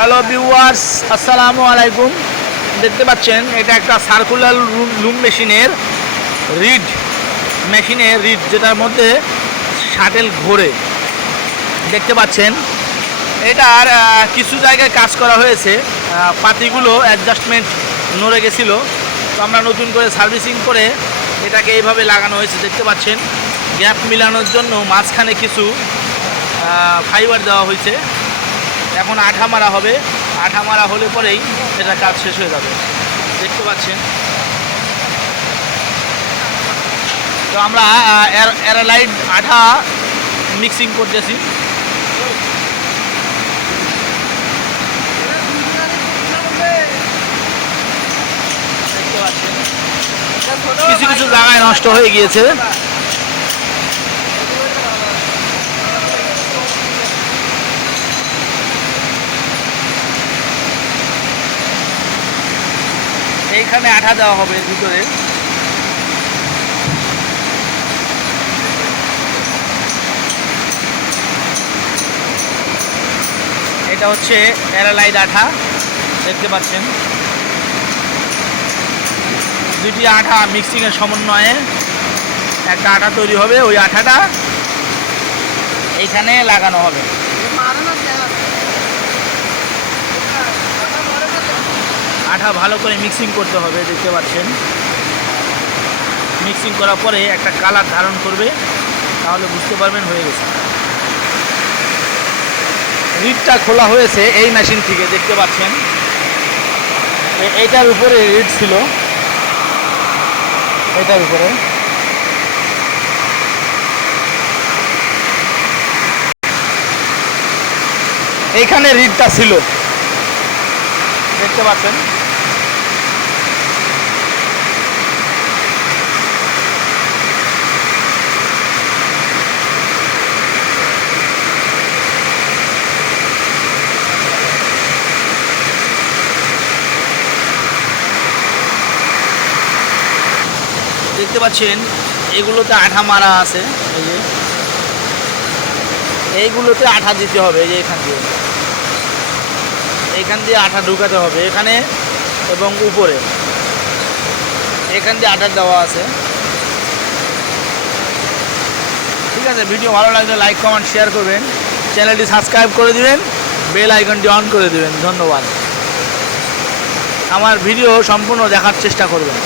Hello viewers, আসসালামু আলাইকুম। দেখতে পাচ্ছেন এটা একটা সার্কুলার লুম মেশিনের রিড যেটার মধ্যে শাটেল ঘোরে। দেখতে পাচ্ছেন এটার কিছু জায়গায় কাজ করা হয়েছে, পাতিগুলো অ্যাডজাস্টমেন্ট নড়ে গেছিলো, তো আমরা নতুন করে সার্ভিসিং করে এটাকে এইভাবে লাগানো হয়েছে। দেখতে পাচ্ছেন গ্যাপ মিলানোর জন্য মাঝখানে কিছু ফাইবার দেওয়া হয়েছে। এখন আঠা মারা হবে, আঠা মারা হলে পরেই এটা কাজ শেষ হয়ে যাবে। দেখতে পাচ্ছেন তো আমরা এরালাইট আঠা মিক্সিং করতেছি। দেখতে পাচ্ছেন কিছু কিছু জায়গায় নষ্ট হয়ে গিয়েছে। এইখানে আঠা দেওয়া হবে এর ভিতরে। এটা হচ্ছে এরালাইট আঠা। দেখতে পাচ্ছেন দুটি আঠা মিক্সিংয়ের সমন্বয়ে একটা আঠা তৈরি হবে। ওই আঠাটা এইখানে লাগানো হবে। আঠা ভালো করে মিক্সিং করতে হবে। দেখতে পাচ্ছেন মিক্সিং করার পরে একটা কালার ধারণ করবে, তাহলে বুঝতে পারবেন হয়ে গেছে। রিডটা খোলা হয়েছে এই মেশিন থেকে। দেখতে পাচ্ছেন এইটার উপরে রিড ছিল, এটার উপরে। এইখানে রিডটা ছিল, দেখতে পাচ্ছেন। দেখতে পাচ্ছেন এগুলোতে আঠা মারা আছে। এই যে এইগুলোতে আঠা দিতে হবে। এই যে এইখান দিয়ে আঠা ঢুকাতে হবে এখানে এবং উপরে। এখান দিয়ে আঠা দেওয়া আছে। ঠিক আছে, ভিডিও ভালো লাগলে লাইক কমেন্ট শেয়ার করবেন, চ্যানেলটি সাবস্ক্রাইব করে দিবেন, বেল আইকনটি অন করে দিবেন। ধন্যবাদ। আমার ভিডিও সম্পূর্ণ দেখার চেষ্টা করবেন।